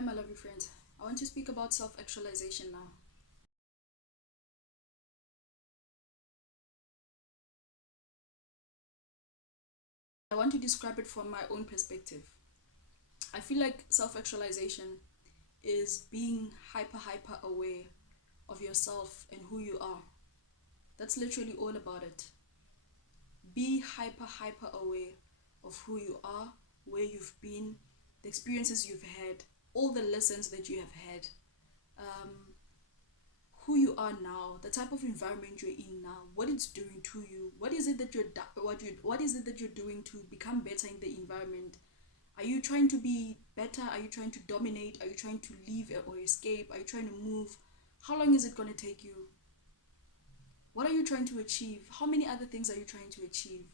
Hi, my lovely friends. I want to speak about self actualization now. I want to describe it from my own perspective. I feel like self actualization is being hyper aware of yourself and who you are. That's literally all about it. Be hyper aware of who you are, where you've been, the experiences you've had, all the lessons that you have had, um, who you are now, the type of environment you're in now, what it's doing to you, what is it that what is it that you're doing to become better in the environment. Are you trying to be better? Are you trying to dominate? Are you trying to leave or escape? Are you trying to move? How long is it going to take you? What are you trying to achieve? How many other things are you trying to achieve?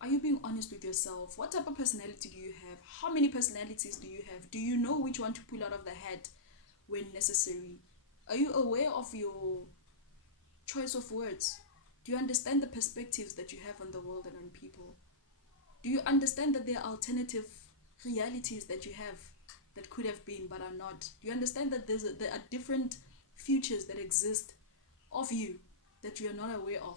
Are you being honest with yourself? What type of personality do you have? How many personalities do you have? Do you know which one to pull out of the hat when necessary? Are you aware of your choice of words? Do you understand the perspectives that you have on the world and on people? Do you understand that there are alternative realities that you have that could have been but are not? Do you understand that there are different futures that exist of you that you are not aware of?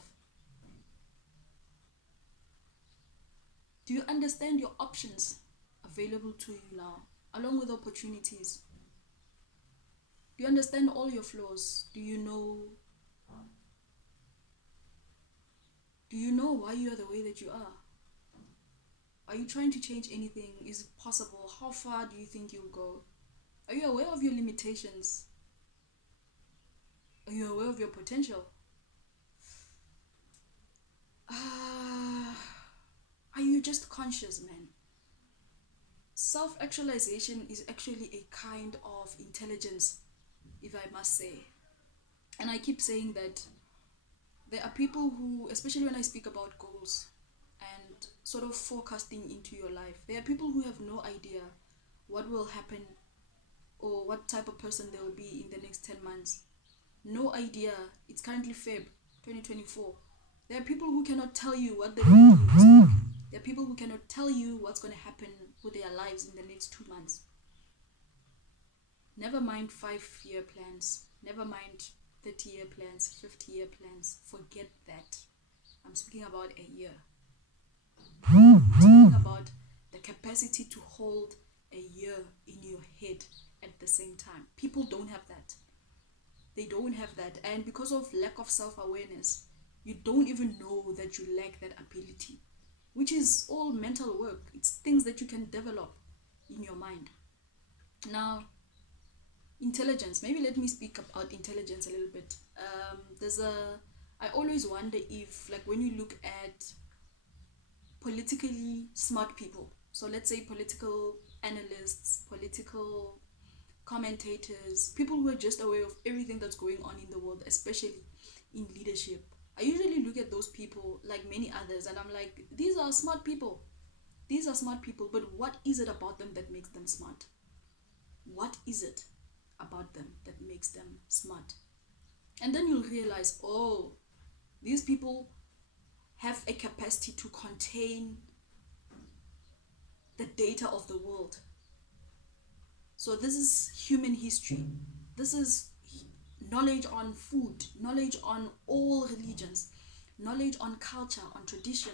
Do you understand your options available to you now, along with opportunities? Do you understand all your flaws? Do you know why you are the way that you are? Are you trying to change anything? Is it possible? How far do you think you'll go? Are you aware of your limitations? Are you aware of your potential? Uh, are you just conscious, man? Self actualization is actually a kind of intelligence, if I must say. And I keep saying that there are people who, especially when I speak about goals and sort of forecasting into your life, there are people who have no idea what will happen or what type of person they will be in the next 10 months. No idea. It's currently Feb 2024. There are people who cannot tell you what they're going to do next month. There are people who cannot tell you what's going to happen with their lives in the next 2 months. Never mind 5 year plans. Never mind 30-year plans, 50-year plans. Forget that. I'm speaking about a year. I'm speaking about the capacity to hold a year in your head at the same time. People don't have that. They don't have that. And because of lack of self awareness, you don't even know that you lack that ability, which is all mental work. It's things that you can develop in your mind. Now, intelligence. Maybe let me speak about intelligence a little bit. I always wonder if, like, when you look at politically smart people, so let's say political analysts, political commentators, people who are just aware of everything that's going on in the world, especially in leadership. I usually look at those people like many others and I'm like, these are smart people. These are smart people, but what is it about them that makes them smart? What is it about them that makes them smart? And then you'll realize, oh, these people have a capacity to contain the data of the world. So this is human history. This is knowledge on food, knowledge on all religions, knowledge on culture, on tradition,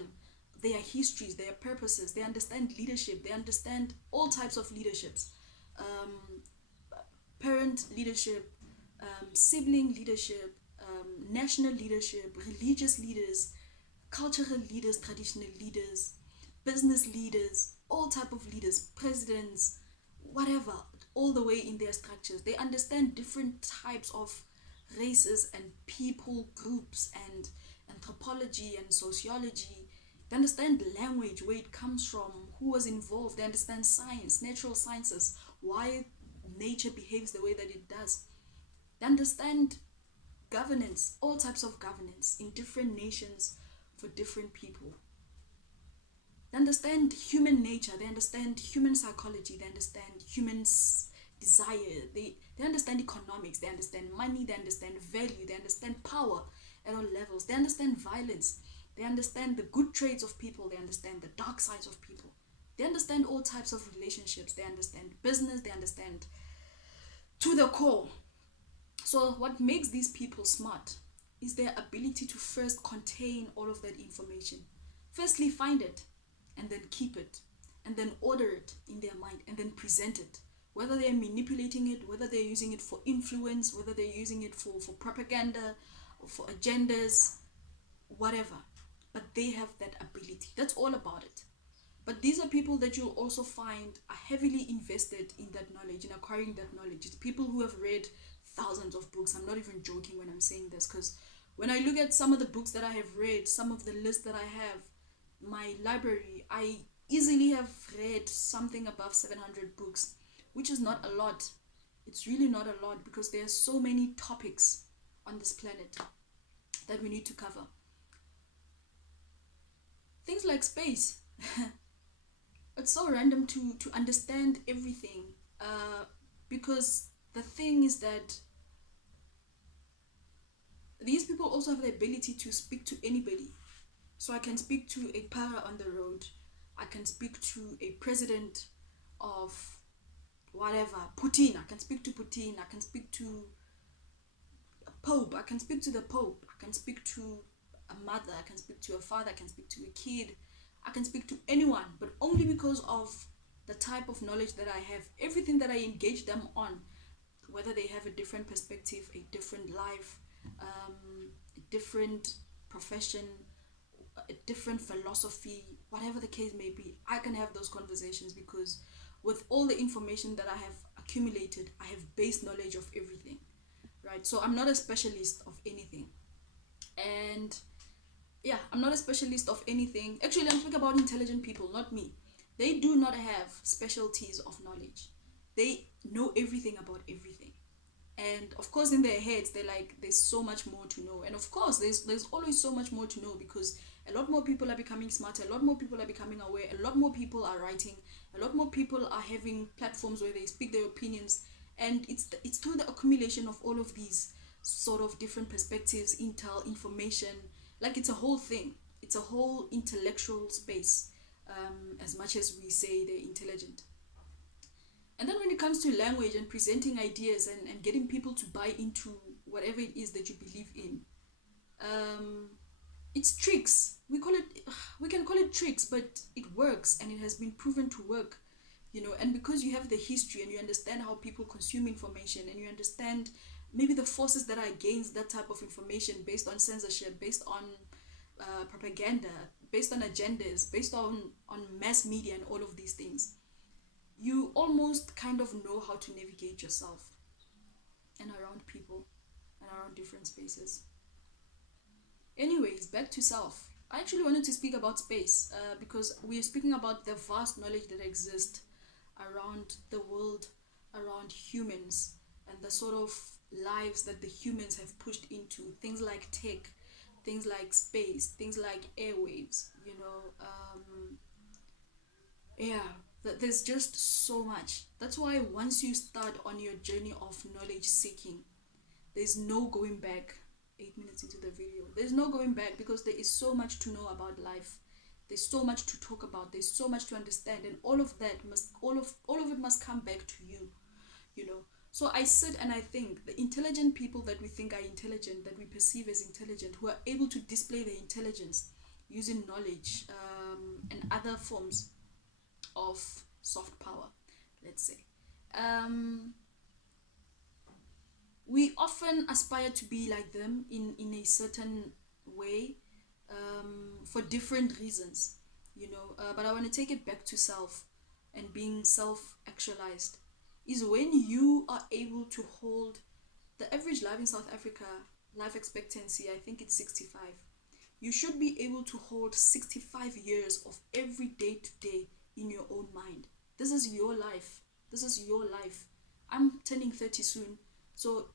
their histories, their purposes. They understand leadership. They understand all types of leaderships, um, parent leadership, sibling leadership, national leadership, religious leaders, cultural leaders, traditional leaders, business leaders, all type of leaders, presidents, whatever, all the way in their structures. They understand different types of races and people groups and anthropology and sociology. They understand language, where it comes from, who was involved. They understand science, natural sciences, why nature behaves the way that it does. They understand governance, all types of governance in different nations for different people. They understand human nature, they understand human psychology, they understand humans' desire, they understand economics, they understand money, they understand value, they understand power at all levels, they understand violence, they understand the good traits of people, they understand the dark sides of people, they understand all types of relationships, they understand business, they understand to the core. So what makes these people smart is their ability to first contain all of that information. Firstly, find it, and then keep it, and then order it in their mind, and then present it. Whether they're manipulating it, whether they're using it for influence, whether they're using it for propaganda, or for agendas, whatever. But they have that ability. That's all about it. But these are people that you'll also find are heavily invested in that knowledge, in acquiring that knowledge. It's people who have read thousands of books. I'm not even joking when I'm saying this, because when I look at some of the books that I have read, some of the lists that I have, my library, I easily have read something above 700 books, which is not a lot. It's really not a lot because there are so many topics on this planet that we need to cover. Things like space. It's so random to understand everything, because the thing is that these people also have the ability to speak to anybody. So I can speak to a para on the road, I can speak to a president of whatever, Putin, I can speak to Putin, I can speak to a pope, I can speak to the pope, I can speak to a mother, I can speak to a father, I can speak to a kid, I can speak to anyone, but only because of the type of knowledge that I have, everything that I engage them on, whether they have a different perspective, a different life, a different profession, a different philosophy, whatever the case may be, I can have those conversations because with all the information that I have accumulated, I have base knowledge of everything, right? So I'm not a specialist of anything. And yeah, I'm not a specialist of anything. Actually, I'm speaking about intelligent people, not me. They do not have specialties of knowledge. They know everything about everything. And of course, in their heads, they're like, there's so much more to know. And of course, there's always so much more to know because a lot more people are becoming smarter, a lot more people are becoming aware, a lot more people are writing, a lot more people are having platforms where they speak their opinions. And it's through the accumulation of all of these sort of different perspectives, intel, information, like it's a whole thing. It's a whole intellectual space, as much as we say they're intelligent. And then when it comes to language and presenting ideas and getting people to buy into whatever it is that you believe in, um, it's tricks. We can call it tricks, but it works and it has been proven to work, and because you have the history and you understand how people consume information and you understand maybe the forces that are against that type of information based on censorship, based on propaganda, based on agendas, based on mass media and all of these things, you almost kind of know how to navigate yourself and around people and around different spaces. Anyways, back to self. I actually wanted to speak about space because we are speaking about the vast knowledge that exists around the world, around humans, and the sort of lives that the humans have pushed into things like tech, things like space, things like airwaves. Yeah, there's just so much. That's why once you start on your journey of knowledge seeking, there's no going back. 8 minutes into the video, there's no going back because there is so much to know about life. There's so much to talk about. There's so much to understand, and all of it must come back to you. You know. So I sit and I think the intelligent people that we think are intelligent, that we perceive as intelligent, who are able to display their intelligence using knowledge and other forms of soft power, let's say. Um, we often aspire to be like them in a certain way, for different reasons, but I want to take it back to self and being self actualized is when you are able to hold the average life in South Africa. Life expectancy, I think it's 65. You should be able to hold 65 years of every day to day in your own mind. This is your life. This is your life. I'm turning 30 soon. So,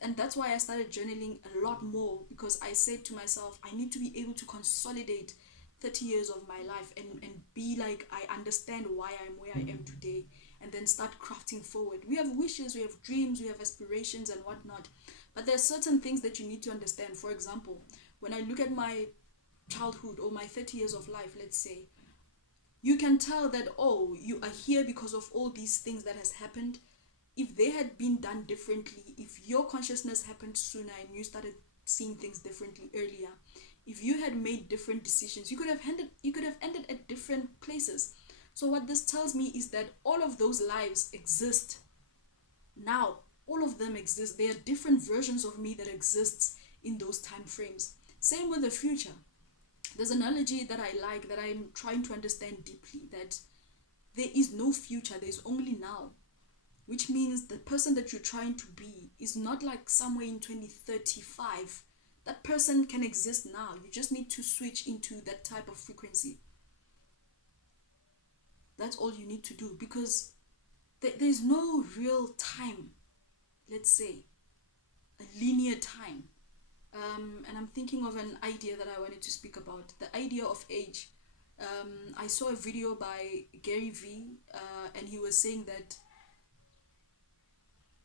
and that's why I started journaling a lot more, because I said to myself, I need to be able to consolidate 30 years of my life and be like, I understand why I'm where I am today, and then start crafting forward. We have wishes, we have dreams, we have aspirations and whatnot. But there are certain things that you need to understand. For example, when I look at my childhood or my 30 years of life, let's say, you can tell that, oh, you are here because of all these things that has happened if they had been done differently, if your consciousness happened sooner and you started seeing things differently earlier, if you had made different decisions, you could have ended at different places. So what this tells me is that all of those lives exist now. All of them exist. There are different versions of me that exists in those time frames. Same with the future. There's an analogy that I like, that I'm trying to understand deeply, that there is no future, there's only now. Which means the person that you're trying to be is not like somewhere in 2035. That person can exist now. You just need to switch into that type of frequency. That's all you need to do, because there's no real time, let's say, a linear time. And I'm thinking of an idea that I wanted to speak about, the idea of age. I saw a video by Gary Vee, and he was saying that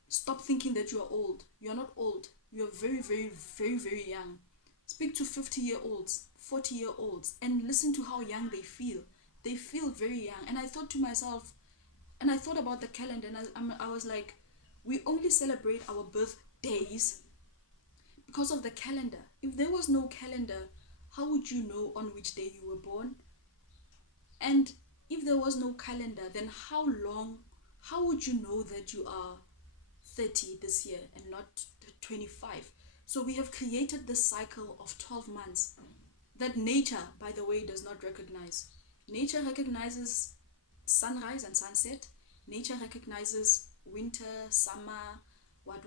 stop thinking that you are old. You are not old. You are very, very, very, very young. Speak to 50-year-olds, 40-year-olds, and listen to how young they feel. They feel very young. And I thought to myself, and I thought about the calendar, and I was like, we only celebrate our birthdays because of the calendar. If there was no calendar, how would you know on which day you were born? And if there was no calendar, then how would you know that you are 30 this year and not 25? So we have created this cycle of 12 months that nature, by the way, does not recognize. Nature recognizes sunrise and sunset. Nature recognizes winter, summer, what,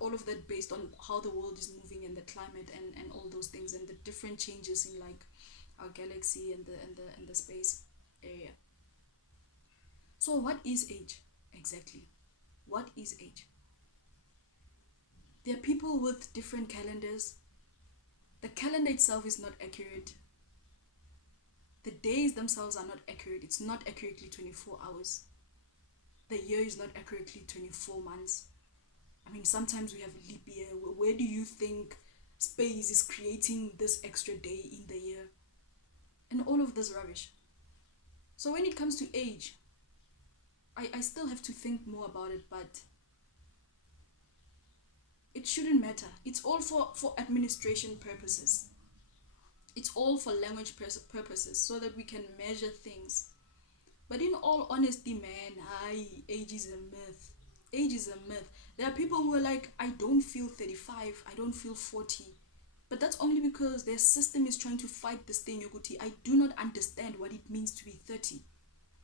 all of that based on how the world is moving and the climate and all those things and the different changes in like our galaxy and the space area. So what is age exactly? What is age? There are people with different calendars. The calendar itself is not accurate. The days themselves are not accurate. It's not accurately 24 hours. The year is not accurately 24 months. I mean, sometimes we have leap year. Where do you think space is creating this extra day in the year? And all of this rubbish. So when it comes to age, I still have to think more about it, but it shouldn't matter. It's all for administration purposes. It's all for language purposes, so that we can measure things. But in all honesty, man, age is a myth. Age is a myth. There are people who are like, I don't feel 35, I don't feel 40. But that's only because their system is trying to fight this thing, Yoguti. I do not understand what it means to be 30.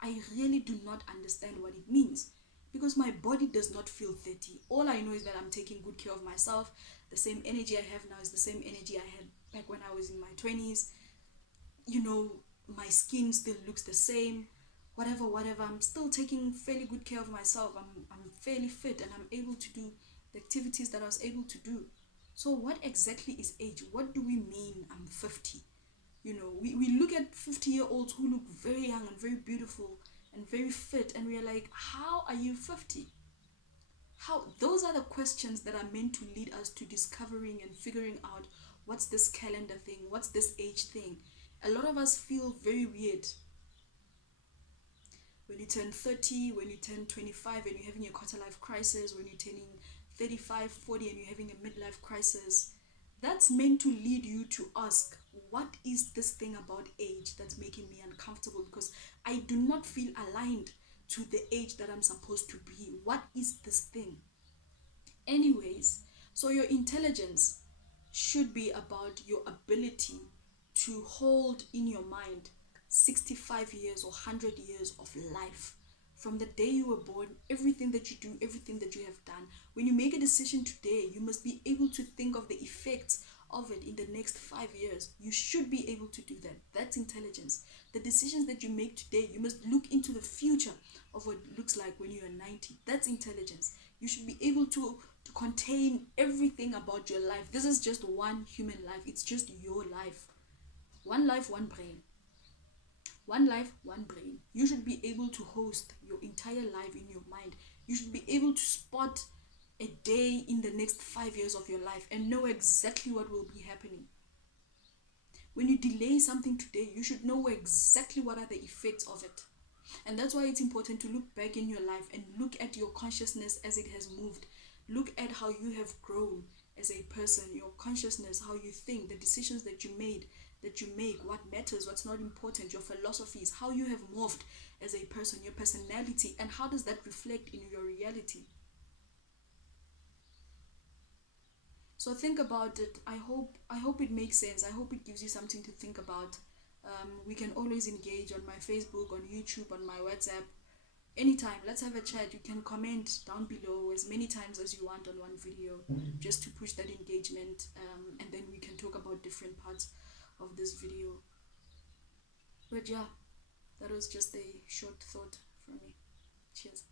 I really do not understand what it means, because my body does not feel 30. All I know is that I'm taking good care of myself. The same energy I have now is the same energy I had back when I was in my 20s. You know, my skin still looks the same. Whatever. I'm still taking fairly good care of myself. I'm fairly fit and I'm able to do the activities that I was able to do. So what exactly is age? What do we mean I'm 50? You know, we look at 50-year-olds who look very young and very beautiful and very fit, and we're like, how are you 50? How? Those are the questions that are meant to lead us to discovering and figuring out what's this calendar thing, what's this age thing. A lot of us feel very weird when you turn 30, when you turn 25 and you're having a quarter life crisis, when you're turning 35, 40 and you're having a midlife crisis. That's meant to lead you to ask, what is this thing about age that's making me uncomfortable? Because I do not feel aligned to the age that I'm supposed to be. What is this thing? Anyways, so your intelligence should be about your ability to hold in your mind 65 years or 100 years of life. From the day you were born, everything that you do, everything that you have done. When you make a decision today, you must be able to think of the effects of it in the next 5 years. You should be able to do that. That's intelligence. The decisions that you make today, you must look into the future of what it looks like when you are 90. That's intelligence. You should be able to contain everything about your life. This is just one human life. It's just your life. One life, one brain. One life, one brain. You should be able to host your entire life in your mind. You should be able to spot a day in the next 5 years of your life and know exactly what will be happening. When you delay something today, you should know exactly what are the effects of it. And that's why it's important to look back in your life and look at your consciousness as it has moved. Look at how you have grown as a person, your consciousness, how you think, the decisions that you made, that you make, what matters, what's not important, your philosophies, how you have morphed as a person, your personality, and how does that reflect in your reality. So think about it. I hope it makes sense. I hope it gives you something to think about. We can always engage on my Facebook, on YouTube, on my WhatsApp. Anytime, let's have a chat. You can comment down below as many times as you want on one video, just to push that engagement, and then we can talk about different parts of this video. But yeah, that was just a short thought from me. Cheers.